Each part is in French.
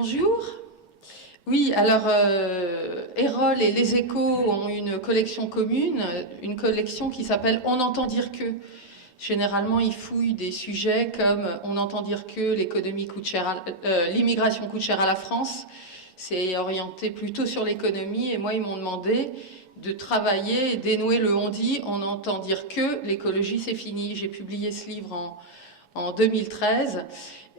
Bonjour. Oui, alors Erol et Les Échos ont une collection commune, une collection qui s'appelle On entend dire que. Généralement, ils fouillent des sujets comme on entend dire que l'immigration coûte cher à la France. C'est orienté plutôt sur l'économie et moi, ils m'ont demandé de travailler et dénouer le on-dit. On entend dire que l'écologie, c'est fini. J'ai publié ce livre en 2013.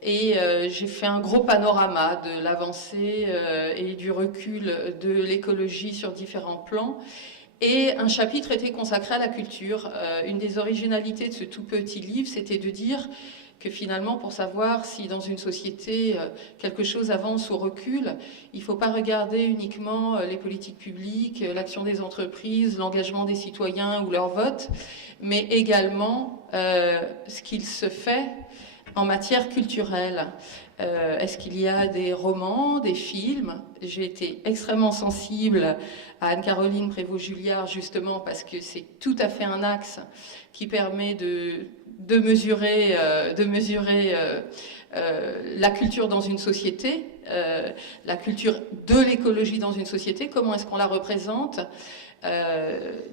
Et j'ai fait un gros panorama de l'avancée et du recul de l'écologie sur différents plans. Et un chapitre était consacré à la culture. Une des originalités de ce tout petit livre, c'était de dire que finalement, pour savoir si dans une société quelque chose avance ou recule, il ne faut pas regarder uniquement les politiques publiques, l'action des entreprises, l'engagement des citoyens ou leur vote, mais également ce qu'il se fait en matière culturelle. Est-ce qu'il y a des romans, des films? J'ai été extrêmement sensible à Anne-Caroline Prévost-Julliard justement parce que c'est tout à fait un axe qui permet de mesurer la culture dans une société, la culture de l'écologie dans une société, comment est-ce qu'on la représente.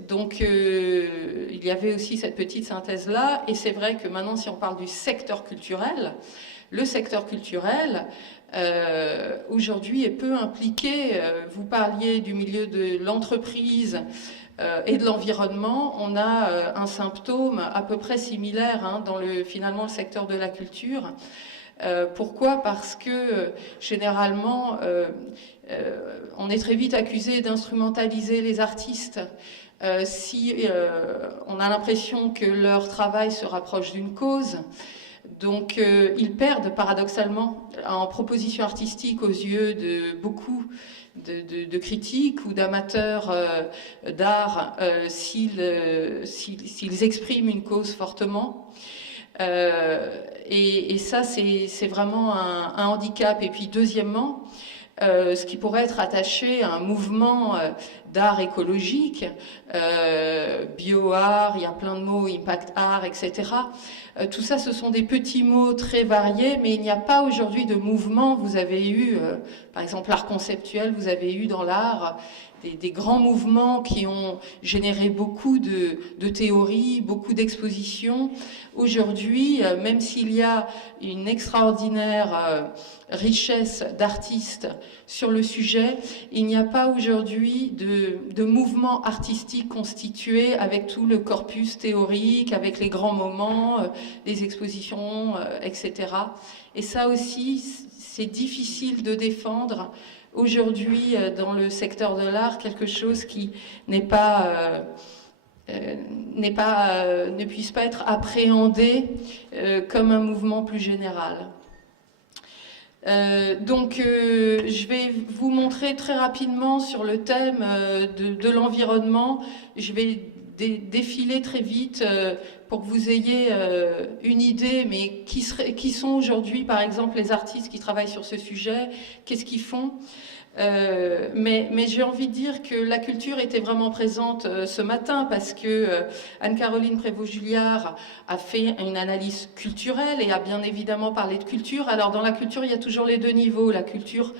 Donc il y avait aussi cette petite synthèse là, et c'est vrai que maintenant si on parle du secteur culturel, le secteur culturel aujourd'hui est peu impliqué. Vous parliez du milieu de l'entreprise et de l'environnement. On a un symptôme à peu près similaire dans finalement le secteur de la culture. Pourquoi ? Parce que généralement on est très vite accusé d'instrumentaliser les artistes si on a l'impression que leur travail se rapproche d'une cause. Donc ils perdent paradoxalement en proposition artistique aux yeux de beaucoup de critiques ou d'amateurs d'art s'ils expriment une cause fortement. Et ça, c'est vraiment un handicap. Et puis deuxièmement, ce qui pourrait être attaché à un mouvement d'art écologique, bio-art, il y a plein de mots, impact art, etc. Tout ça, ce sont des petits mots très variés, mais il n'y a pas aujourd'hui de mouvement. Vous avez eu, par exemple, l'art conceptuel, vous avez eu dans l'art des grands mouvements qui ont généré beaucoup de théories, beaucoup d'expositions. Aujourd'hui, même s'il y a une extraordinaire richesse d'artistes sur le sujet, il n'y a pas aujourd'hui de mouvement artistique constitué avec tout le corpus théorique, avec les grands moments, les expositions, etc. Et ça aussi, c'est difficile de défendre aujourd'hui dans le secteur de l'art, quelque chose qui ne puisse pas être appréhendé comme un mouvement plus général. Donc je vais vous montrer très rapidement sur le thème de l'environnement. Je vais défiler très vite pour que vous ayez une idée, mais qui sont aujourd'hui par exemple les artistes qui travaillent sur ce sujet, qu'est-ce qu'ils font. Mais j'ai envie de dire que la culture était vraiment présente ce matin parce que Anne-Caroline Prévost-Julliard a fait une analyse culturelle et a bien évidemment parlé de culture. Alors dans la culture, il y a toujours les deux niveaux, la culture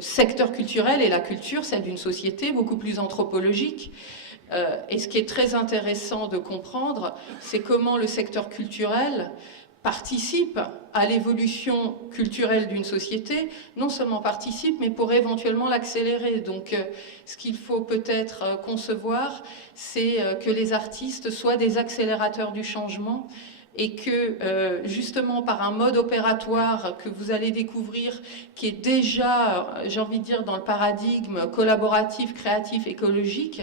secteur culturel et la culture, celle d'une société beaucoup plus anthropologique. Et ce qui est très intéressant de comprendre, c'est comment le secteur culturel participe à l'évolution culturelle d'une société, non seulement participe, mais pour éventuellement l'accélérer. Donc ce qu'il faut peut-être concevoir, c'est que les artistes soient des accélérateurs du changement et que justement par un mode opératoire que vous allez découvrir, qui est déjà, j'ai envie de dire, dans le paradigme collaboratif, créatif, écologique,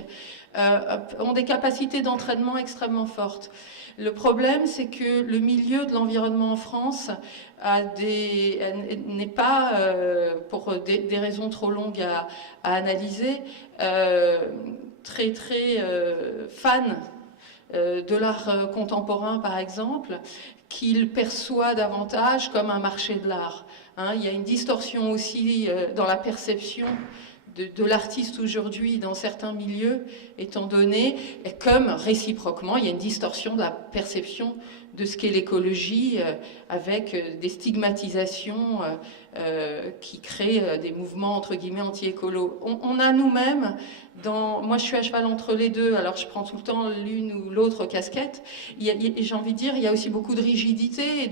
ont des capacités d'entraînement extrêmement fortes. Le problème, c'est que le milieu de l'environnement en France n'est pas, pour des raisons trop longues à analyser, très fan de l'art contemporain, par exemple, qu'il perçoit davantage comme un marché de l'art. Il y a une distorsion aussi dans la perception de l'artiste aujourd'hui dans certains milieux, étant donné, comme réciproquement, il y a une distorsion de la perception de ce qu'est l'écologie, avec des stigmatisations qui créent des mouvements entre guillemets anti-écolo. On a nous-mêmes, moi je suis à cheval entre les deux, alors je prends tout le temps l'une ou l'autre casquette, j'ai envie de dire, il y a aussi beaucoup de rigidité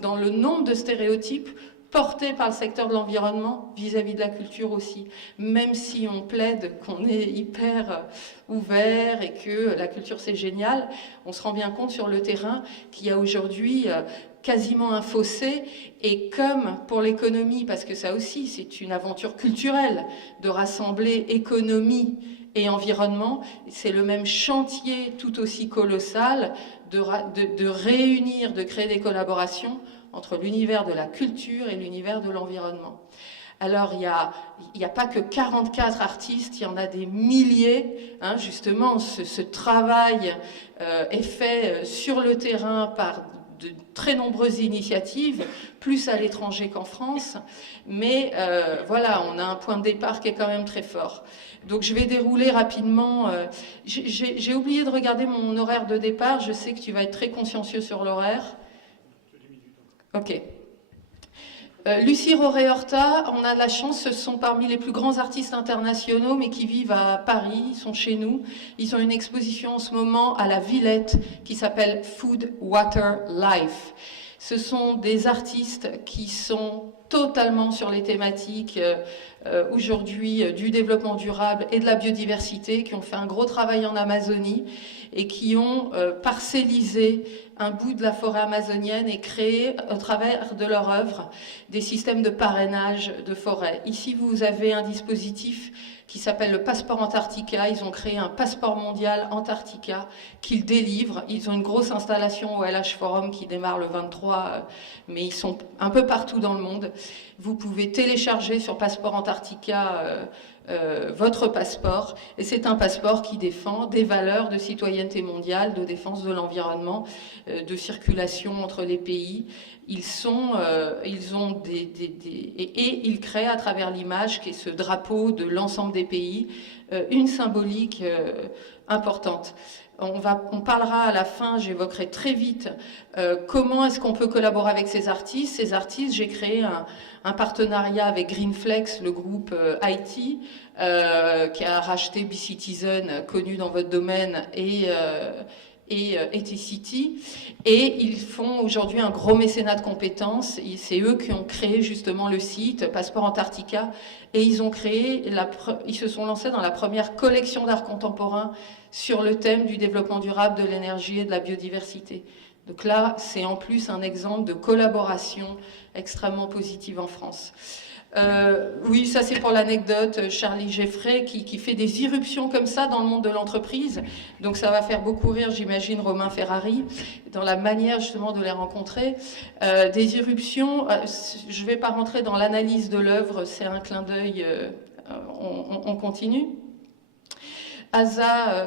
dans le nombre de stéréotypes porté par le secteur de l'environnement vis-à-vis de la culture aussi. Même si on plaide qu'on est hyper ouvert et que la culture c'est génial, on se rend bien compte sur le terrain qu'il y a aujourd'hui quasiment un fossé. Et comme pour l'économie, parce que ça aussi c'est une aventure culturelle de rassembler économie et environnement, c'est le même chantier tout aussi colossal de réunir, de créer des collaborations entre l'univers de la culture et l'univers de l'environnement. Alors, il n'y a pas que 44 artistes, il y en a des milliers. Hein, justement, ce travail est fait sur le terrain par de très nombreuses initiatives, plus à l'étranger qu'en France. Mais voilà, on a un point de départ qui est quand même très fort. Donc je vais dérouler rapidement. J'ai oublié de regarder mon horaire de départ. Je sais que tu vas être très consciencieux sur l'horaire. Ok. Lucie Roré-Horta, on a de la chance, ce sont parmi les plus grands artistes internationaux, mais qui vivent à Paris, ils sont chez nous. Ils ont une exposition en ce moment à la Villette qui s'appelle Food, Water, Life. Ce sont des artistes qui sont totalement sur les thématiques aujourd'hui du développement durable et de la biodiversité, qui ont fait un gros travail en Amazonie et qui ont parcellisé un bout de la forêt amazonienne et créé, au travers de leur œuvre, des systèmes de parrainage de forêt. Ici, vous avez un dispositif qui s'appelle le Passeport Antarctica. Ils ont créé un passeport mondial Antarctica qu'ils délivrent. Ils ont une grosse installation au LH Forum qui démarre le 23, mais ils sont un peu partout dans le monde. Vous pouvez télécharger sur Passeport Antarctica votre passeport, et c'est un passeport qui défend des valeurs de citoyenneté mondiale, de défense de l'environnement, de circulation entre les pays. Ils ont et ils créent à travers l'image, qui est ce drapeau de l'ensemble des pays, une symbolique importante. On parlera à la fin, j'évoquerai très vite comment est-ce qu'on peut collaborer avec ces artistes. Ces artistes, j'ai créé un partenariat avec Greenflex, le groupe IT, qui a racheté B-Citizen, connu dans votre domaine, et Ethicity, et ils font aujourd'hui un gros mécénat de compétences. C'est eux qui ont créé justement le site Passeport Antarctica, et ils se sont lancés dans la première collection d'art contemporain sur le thème du développement durable, de l'énergie et de la biodiversité. Donc là, c'est en plus un exemple de collaboration extrêmement positive en France. Oui, ça c'est pour l'anecdote, Charlie Geffray qui fait des irruptions comme ça dans le monde de l'entreprise, donc ça va faire beaucoup rire, j'imagine, Romain Ferrari, dans la manière justement de les rencontrer. Des irruptions, je ne vais pas rentrer dans l'analyse de l'œuvre, c'est un clin d'œil, on continue. Asa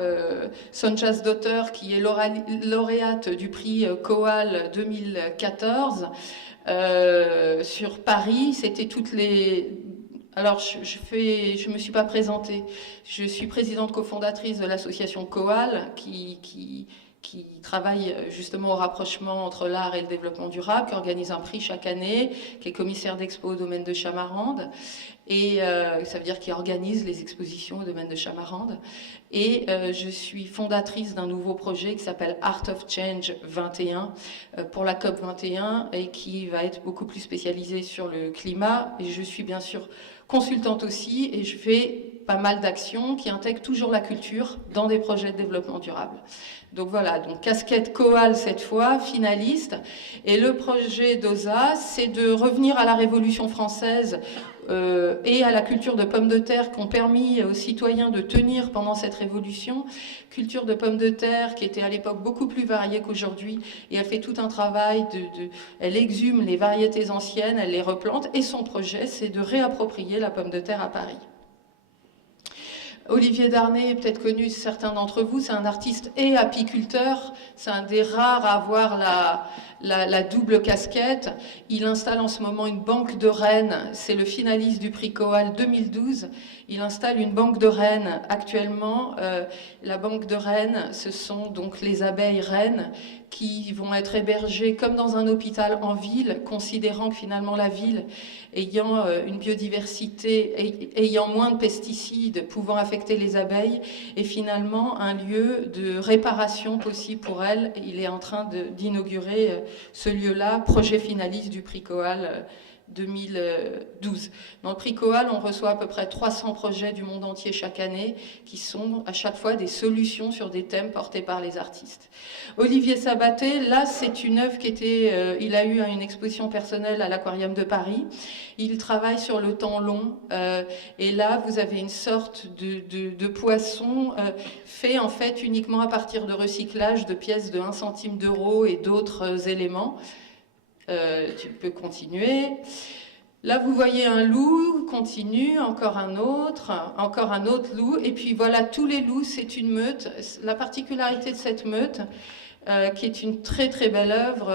Sonchas-Daughter, qui est lauréate du prix Coal 2014, sur Paris. C'était toutes les... Alors, je me suis pas présentée. Je suis présidente cofondatrice de l'association Coal, qui travaille justement au rapprochement entre l'art et le développement durable, qui organise un prix chaque année, qui est commissaire d'expo au domaine de Chamarande. Et ça veut dire qu'il organise les expositions au domaine de Chamarande. Et je suis fondatrice d'un nouveau projet qui s'appelle Art of Change 21 pour la COP 21 et qui va être beaucoup plus spécialisé sur le climat. Et je suis bien sûr consultante aussi et je fais pas mal d'actions qui intègrent toujours la culture dans des projets de développement durable. Donc voilà, donc casquette Coal cette fois, finaliste. Et le projet d'OSA, c'est de revenir à la Révolution française et à la culture de pommes de terre qui ont permis aux citoyens de tenir pendant cette révolution. Culture de pommes de terre qui était à l'époque beaucoup plus variée qu'aujourd'hui, et elle fait tout un travail, elle exhume les variétés anciennes, elle les replante, et son projet c'est de réapproprier la pomme de terre à Paris. Olivier Darnay, peut-être connu certains d'entre vous, c'est un artiste et apiculteur, c'est un des rares à avoir la double casquette. Il installe en ce moment une banque de rennes, c'est le finaliste du prix Coal 2012. Il installe une banque de rennes actuellement. La banque de rennes, ce sont donc les abeilles reines qui vont être hébergées comme dans un hôpital en ville, considérant que finalement la ville, ayant une biodiversité, ayant moins de pesticides pouvant affecter les abeilles, est finalement un lieu de réparation possible pour elles. Il est en train d'inaugurer ce lieu-là, projet finaliste du prix Coal 2012. Dans le prix Coal, on reçoit à peu près 300 projets du monde entier chaque année, qui sont à chaque fois des solutions sur des thèmes portés par les artistes. Olivier Sabaté, là, c'est une œuvre qui était... il a eu une exposition personnelle à l'Aquarium de Paris. Il travaille sur le temps long. Et là, vous avez une sorte de poisson fait en fait uniquement à partir de recyclage de pièces de 1 centime d'euro et d'autres éléments. Tu peux continuer. Là, vous voyez un loup, continue, encore un autre loup. Et puis voilà, tous les loups, c'est une meute. La particularité de cette meute, qui est une très très belle œuvre.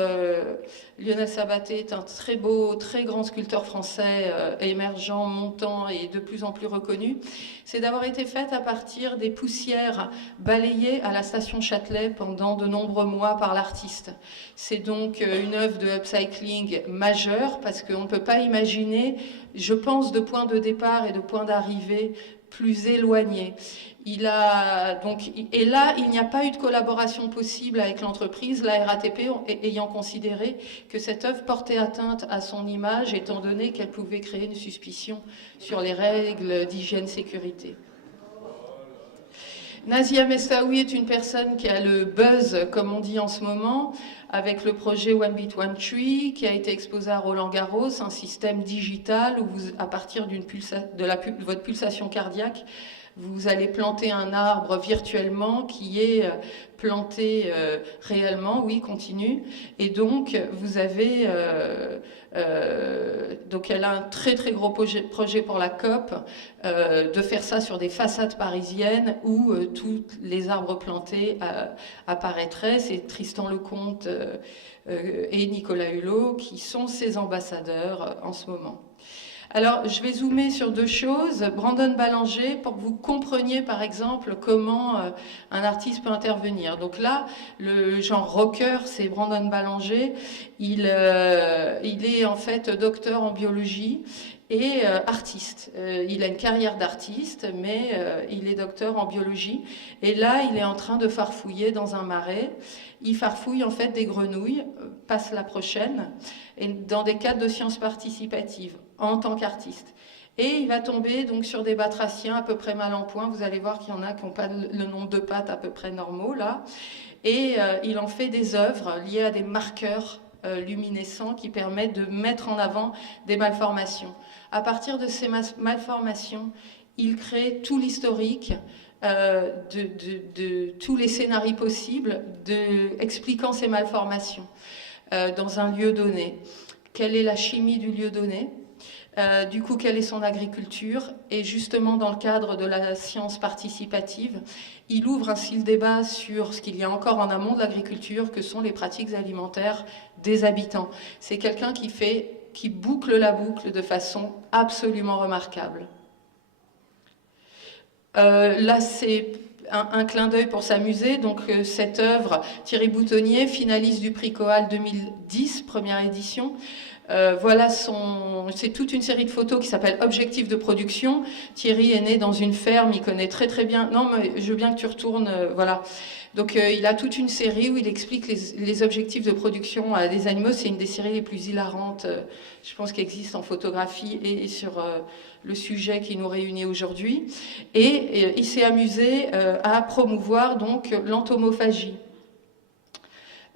Lionel Sabaté est un très beau, très grand sculpteur français, émergent, montant et de plus en plus reconnu. C'est d'avoir été faite à partir des poussières balayées à la station Châtelet pendant de nombreux mois par l'artiste. C'est donc une œuvre de upcycling majeure parce qu'on ne peut pas imaginer, je pense, de point de départ et de point d'arrivée plus éloignés. Et là, il n'y a pas eu de collaboration possible avec l'entreprise, la RATP ayant considéré que cette œuvre portait atteinte à son image, étant donné qu'elle pouvait créer une suspicion sur les règles d'hygiène-sécurité. Nazia Messaoui est une personne qui a le buzz, comme on dit en ce moment, avec le projet One Beat One Tree, qui a été exposé à Roland-Garros, un système digital où vous, à partir de votre pulsation cardiaque, vous allez planter un arbre virtuellement qui est planté réellement, oui, continue. Et donc, vous avez... donc, elle a un très très gros projet pour la COP, de faire ça sur des façades parisiennes où tous les arbres plantés apparaîtraient. C'est Tristan Lecomte et Nicolas Hulot qui sont ses ambassadeurs en ce moment. Alors, je vais zoomer sur 2 choses. Brandon Ballanger, pour que vous compreniez, par exemple, comment un artiste peut intervenir. Donc là, le genre rocker, c'est Brandon Ballanger. Il est en fait docteur en biologie et artiste. Il a une carrière d'artiste, mais il est docteur en biologie. Et là, il est en train de farfouiller dans un marais. Il farfouille en fait des grenouilles, passe la prochaine, et dans des cadres de sciences participatives, en tant qu'artiste. Et il va tomber donc sur des batraciens à peu près mal en point. Vous allez voir qu'il y en a qui n'ont pas le nombre de pattes à peu près normaux, là. Et il en fait des œuvres liées à des marqueurs luminescents qui permettent de mettre en avant des malformations. À partir de ces malformations, il crée tout l'historique, de tous les scénarios possibles, expliquant ces malformations dans un lieu donné. Quelle est la chimie du lieu donné ? Du coup, quelle est son agriculture? Et justement, dans le cadre de la science participative, il ouvre ainsi le débat sur ce qu'il y a encore en amont de l'agriculture, que sont les pratiques alimentaires des habitants. C'est quelqu'un qui boucle la boucle de façon absolument remarquable. Là, c'est un clin d'œil pour s'amuser. Donc, cette œuvre, Thierry Boutonnier, finaliste du prix Coal 2010, première édition. Voilà c'est toute une série de photos qui s'appelle Objectif de production. Thierry est né dans une ferme, il connaît très très bien. Non, mais je veux bien que tu retournes, voilà. Donc il a toute une série où il explique les objectifs de production des animaux. C'est une des séries les plus hilarantes, je pense, qui existe en photographie et sur le sujet qui nous réunit aujourd'hui. Et il s'est amusé à promouvoir donc l'entomophagie.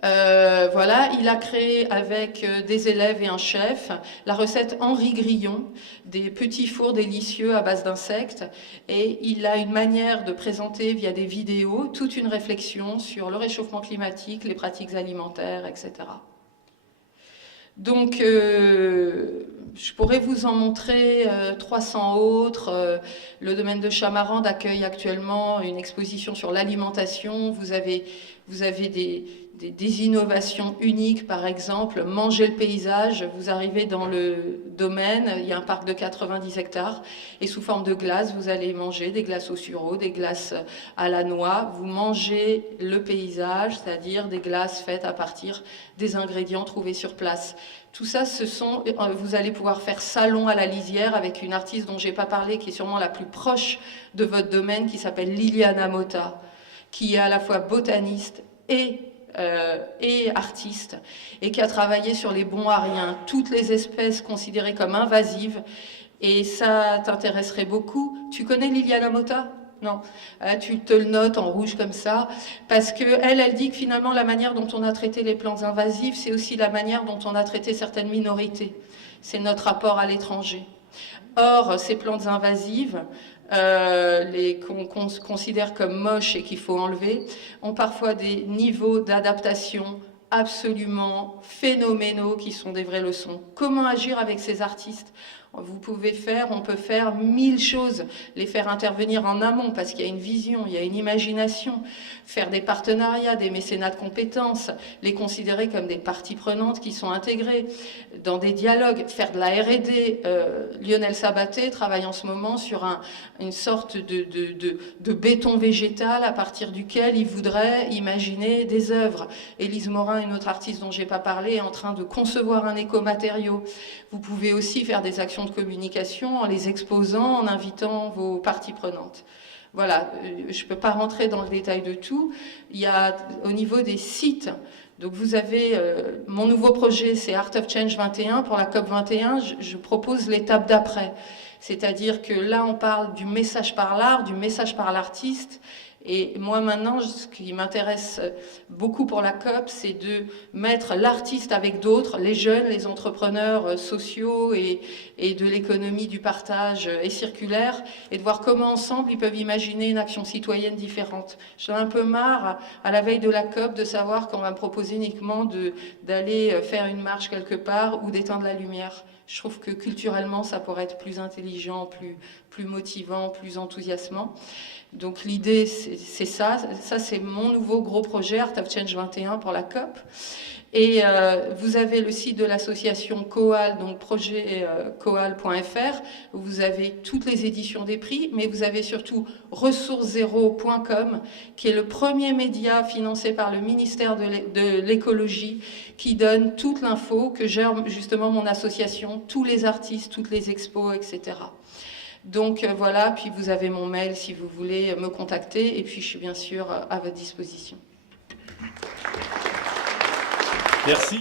Voilà, il a créé avec des élèves et un chef la recette Henri Grillon, des petits fours délicieux à base d'insectes, et il a une manière de présenter via des vidéos toute une réflexion sur le réchauffement climatique, les pratiques alimentaires, etc. Donc, je pourrais vous en montrer 300 autres. Le domaine de Chamarande accueille actuellement une exposition sur l'alimentation. Vous avez des des innovations uniques, par exemple, manger le paysage. Vous arrivez dans le domaine, il y a un parc de 90 hectares, et sous forme de glace, vous allez manger des glaces au sureau, des glaces à la noix. Vous mangez le paysage, c'est-à-dire des glaces faites à partir des ingrédients trouvés sur place. Tout ça, vous allez pouvoir faire salon à la lisière avec une artiste dont j'ai pas parlé, qui est sûrement la plus proche de votre domaine, qui s'appelle Liliana Motta, qui est à la fois botaniste et artiste, et qui a travaillé sur les bons ariens, toutes les espèces considérées comme invasives, et ça t'intéresserait beaucoup. Tu connais Liliana Motta ? Non, tu te le notes en rouge comme ça, parce que elle dit que finalement la manière dont on a traité les plantes invasives, c'est aussi la manière dont on a traité certaines minorités. C'est notre rapport à l'étranger. Or, ces plantes invasives, qu'on considère comme moches et qu'il faut enlever, ont parfois des niveaux d'adaptation absolument phénoménaux qui sont des vraies leçons. Comment agir avec ces artistes ? On peut faire 1000 choses, les faire intervenir en amont parce qu'il y a une vision, il y a une imagination, faire des partenariats, des mécénats de compétences, les considérer comme des parties prenantes qui sont intégrées dans des dialogues, faire de la R&D. Lionel Sabaté travaille en ce moment sur une sorte de béton végétal à partir duquel il voudrait imaginer des œuvres. Élise Morin, une autre artiste dont j'ai pas parlé, est en train de concevoir un écomatériau. Vous pouvez aussi faire des actions de communication en les exposant, en invitant vos parties prenantes. Voilà, je ne peux pas rentrer dans le détail de tout. Il y a au niveau des sites, donc vous avez mon nouveau projet, c'est Art of Change 21. Pour la COP 21, je propose l'étape d'après. C'est-à-dire que là, on parle du message par l'art, du message par l'artiste. Et moi maintenant, ce qui m'intéresse beaucoup pour la COP, c'est de mettre l'artiste avec d'autres, les jeunes, les entrepreneurs sociaux et de l'économie du partage et circulaire, et de voir comment ensemble ils peuvent imaginer une action citoyenne différente. J'en ai un peu marre, à la veille de la COP, de savoir qu'on va me proposer uniquement d'aller faire une marche quelque part ou d'éteindre la lumière. Je trouve que culturellement, ça pourrait être plus intelligent, plus motivant, plus enthousiasmant. Donc l'idée, c'est ça. Ça, c'est mon nouveau gros projet, Art of Change 21 pour la COP. Et vous avez le site de l'association Coal, donc projet coal.fr, où vous avez toutes les éditions des prix, mais vous avez surtout ressourceszero.com, qui est le premier média financé par le ministère de l'écologie, qui donne toute l'info que gère justement mon association, tous les artistes, toutes les expos, etc. Donc voilà, puis vous avez mon mail si vous voulez me contacter, et puis je suis bien sûr à votre disposition. Merci.